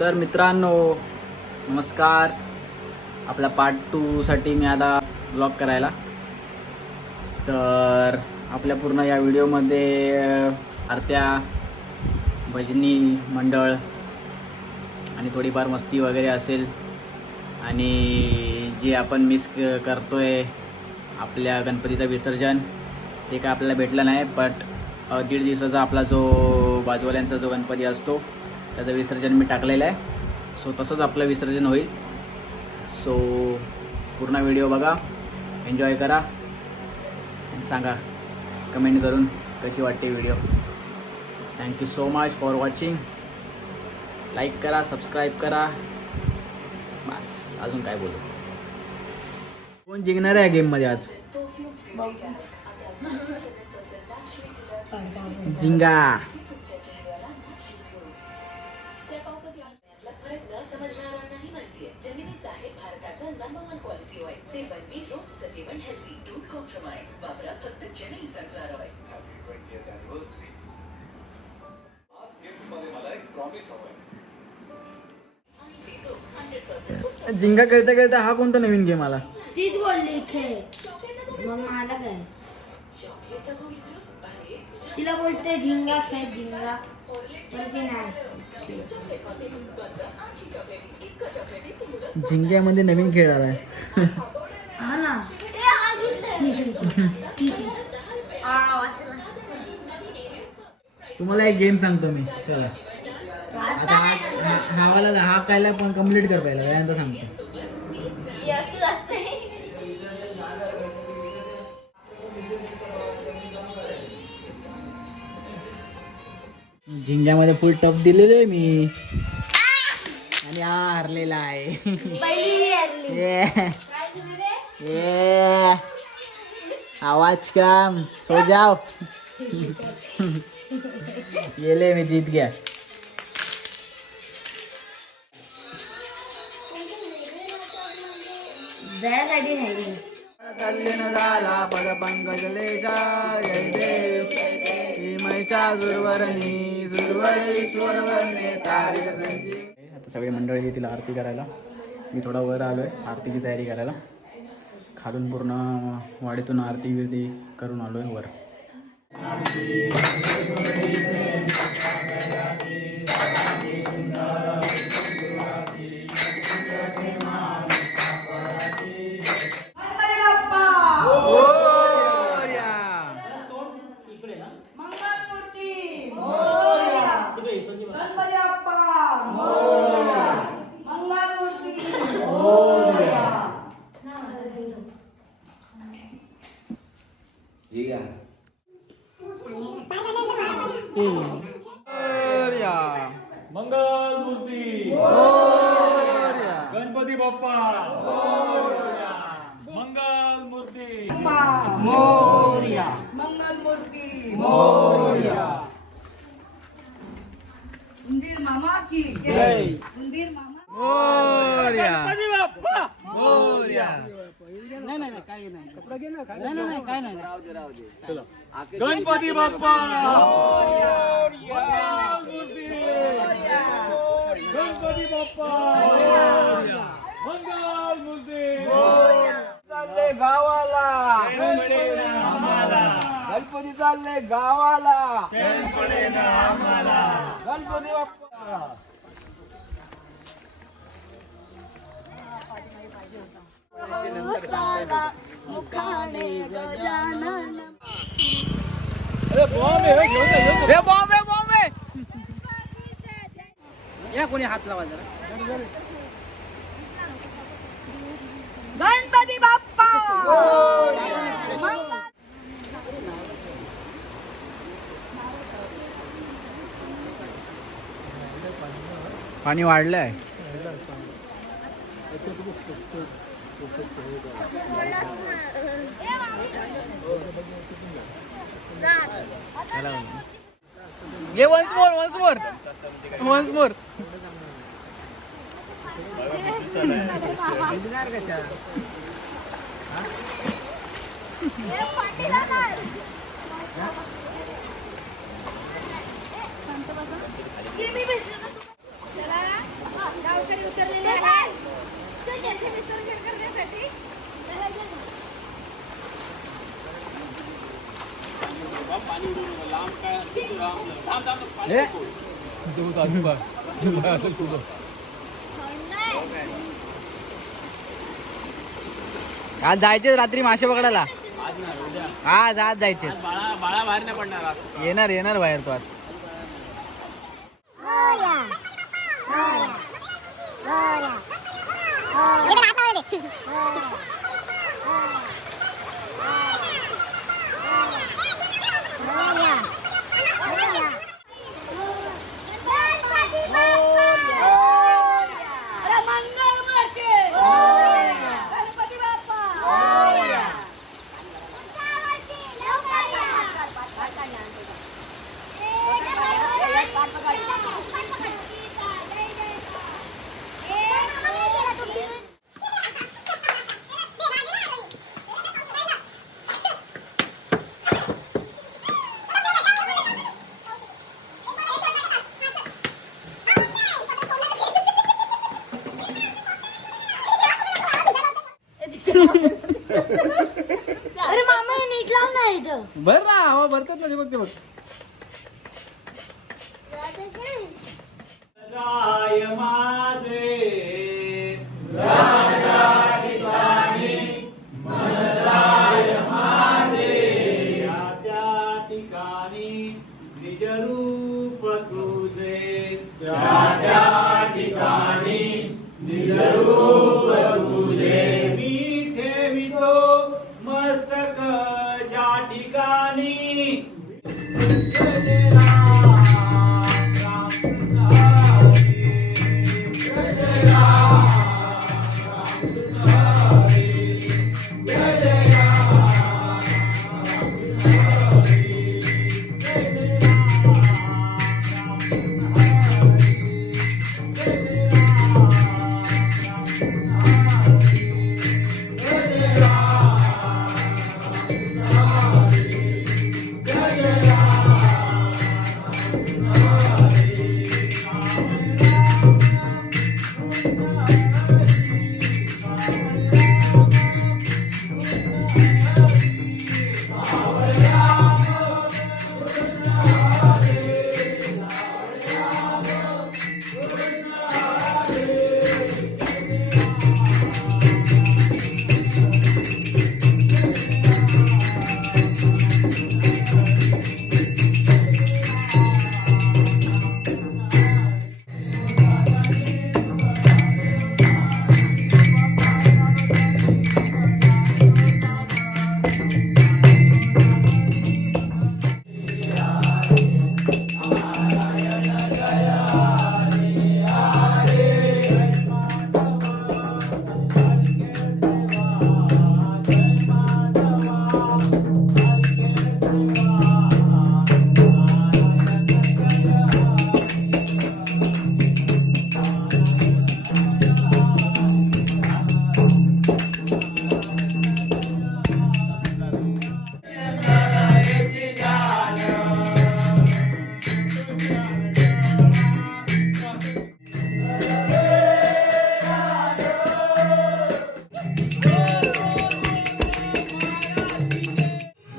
तर मित्रांनो नमस्कार. आपला पार्ट 2 साठी मी आता ब्लॉग करायला. तर आपल्या पूर्ण या व्हिडिओमध्ये आरत्या, भजनी मंडळ आणि थोडीफार मस्ती वगैरे असेल. आणि जे आपण मिस करतोय आपल्या गणपतीचं विसर्जन ते काय आपल्याला भेटलं नाही. बट 1.5 दिवसाचा आपला जो बाजूवाल्यांचा जो गणपती असतो त्याचं विसर्जन मी टाकलेलं आहे. सो तसंच आपलं विसर्जन होईल. सो पूर्ण व्हिडिओ बघा, एन्जॉय करा आणि सांगा कमेंट करून कशी वाटते video. Thank you so much for watching. Like करा, सबस्क्राईब करा. बस अजून काय बोलू. कोण जिंकणार आहे गेममध्ये आज? जिंगा. जिंगा खेळता खेळता हा कोणता नवीन गेम आला? तीच बोलली खेळ. मग मला काय, तिला बोलते झिंगा खेळ झिंगा, तर ती नाही. झिंग्यामध्ये नवीन खेळ आलाय. हा ना. तुम्हाला एक गेम सांगतो मी. चला आता हा कायला पण कम्प्लीट कर पहिला, यानंतर सांगतो. झिंग्यामध्ये फुल टफ दिलेले मी आणि हा हरलेला आहे. आवाज कम, सो जाओ. गेले, मी जीत गया. जयासाठी नाही. कल्याण झाला पद पंकजलेशा जय देव श्री महिषासुरवरणी सुरवरेश्वरवरणे तारिक संजीव. आता सगळे मंडळी येतील आरती करायला. मी थोडा वर आलोय आरतीची तयारी करायला. खालून पूर्ण वाडीतून आरती बिरती करून आलोय वर. मंगल मूर्ती, गणपती बाप्पा, मंगल मूर्ती, मोरया, मंगल मूर्ती, मोरया. उंदीर मामा की जय. उंदीर मामा. मोरया, गणपती बाप्पा, मोरया. गणपती बाप्पा, गणपती बाप्पा, मंगल मूर्ती. चालले गावाला गणपती, चालले गावाला गणपती बाप्पा. मुखाने गजानन. अरे बॉम्ब आहे, घेऊन जा, घेऊन जा. रे बॉम्बे बॉम्बे. या कोणी हात लावा जरा. गणपती बाप्पा. पाणी वाढलंय. ये once more once more once more. उतरलेले आहे त्याचे विसर्जन करण्यासाठी. पाणी उडवून लांब काय लांब आज जायचे रात्री मासे पकडायला. आज जायचे. बाळा बाहेर नाही पडणार आज. येणार बाहेर तो आज. अरे मामा नीट लाव ना इथं. बर ना हो भरतात ना ते बघ. जय माझे त्या ठिकाणी निज रूप तुझे. त्या ठिकाणी निज रूप तुझे. मी ठेवितो मस्तक ज्या ठिकाणी.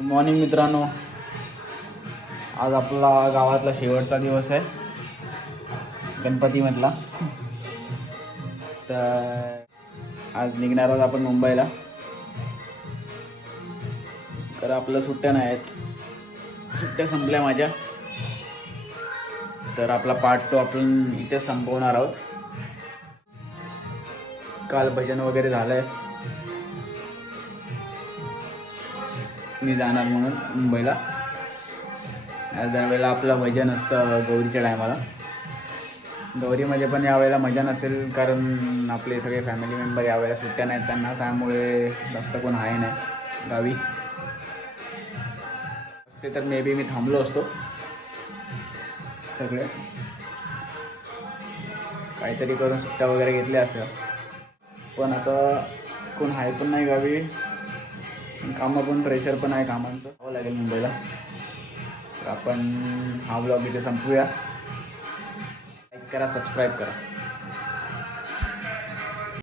मॉर्निंग मित्रांनो, आज आपला गावातला शेवटचा दिवस आहे गणपती म्हटला. तर आज निघणार आहोत आपण मुंबईला. तर आपल्या सुट्ट्या नाही आहेत, सुट्ट्या संपल्या माझ्या. तर आपला पार्ट 2 आपण इथे संपवणार आहोत. काल भजन वगैरे झालंय, मी जाणार म्हणून मुंबईला. दरवेळेला आपलं भजन असतं गौरीच्या टायमाला. गौरीमध्ये पण यावेळेला मजा नसेल, कारण आपले सगळे फॅमिली मेंबर यावेळेला सुट्ट्या नाहीत त्यांना, त्यामुळे जास्त कोण आहे नाही गावी. असते तर मे बी मी थांबलो असतो. सगळे काहीतरी करून सुट्ट्या वगैरे घेतल्या असत्या, पण आता कोण आहे पण नाही गावी. कामं पण, प्रेशर पण आहे कामांचं, जावं लागेल मुंबईला. तर आपण हा ब्लॉग इथे संपवूया. लाईक करा, सबस्क्राईब करा.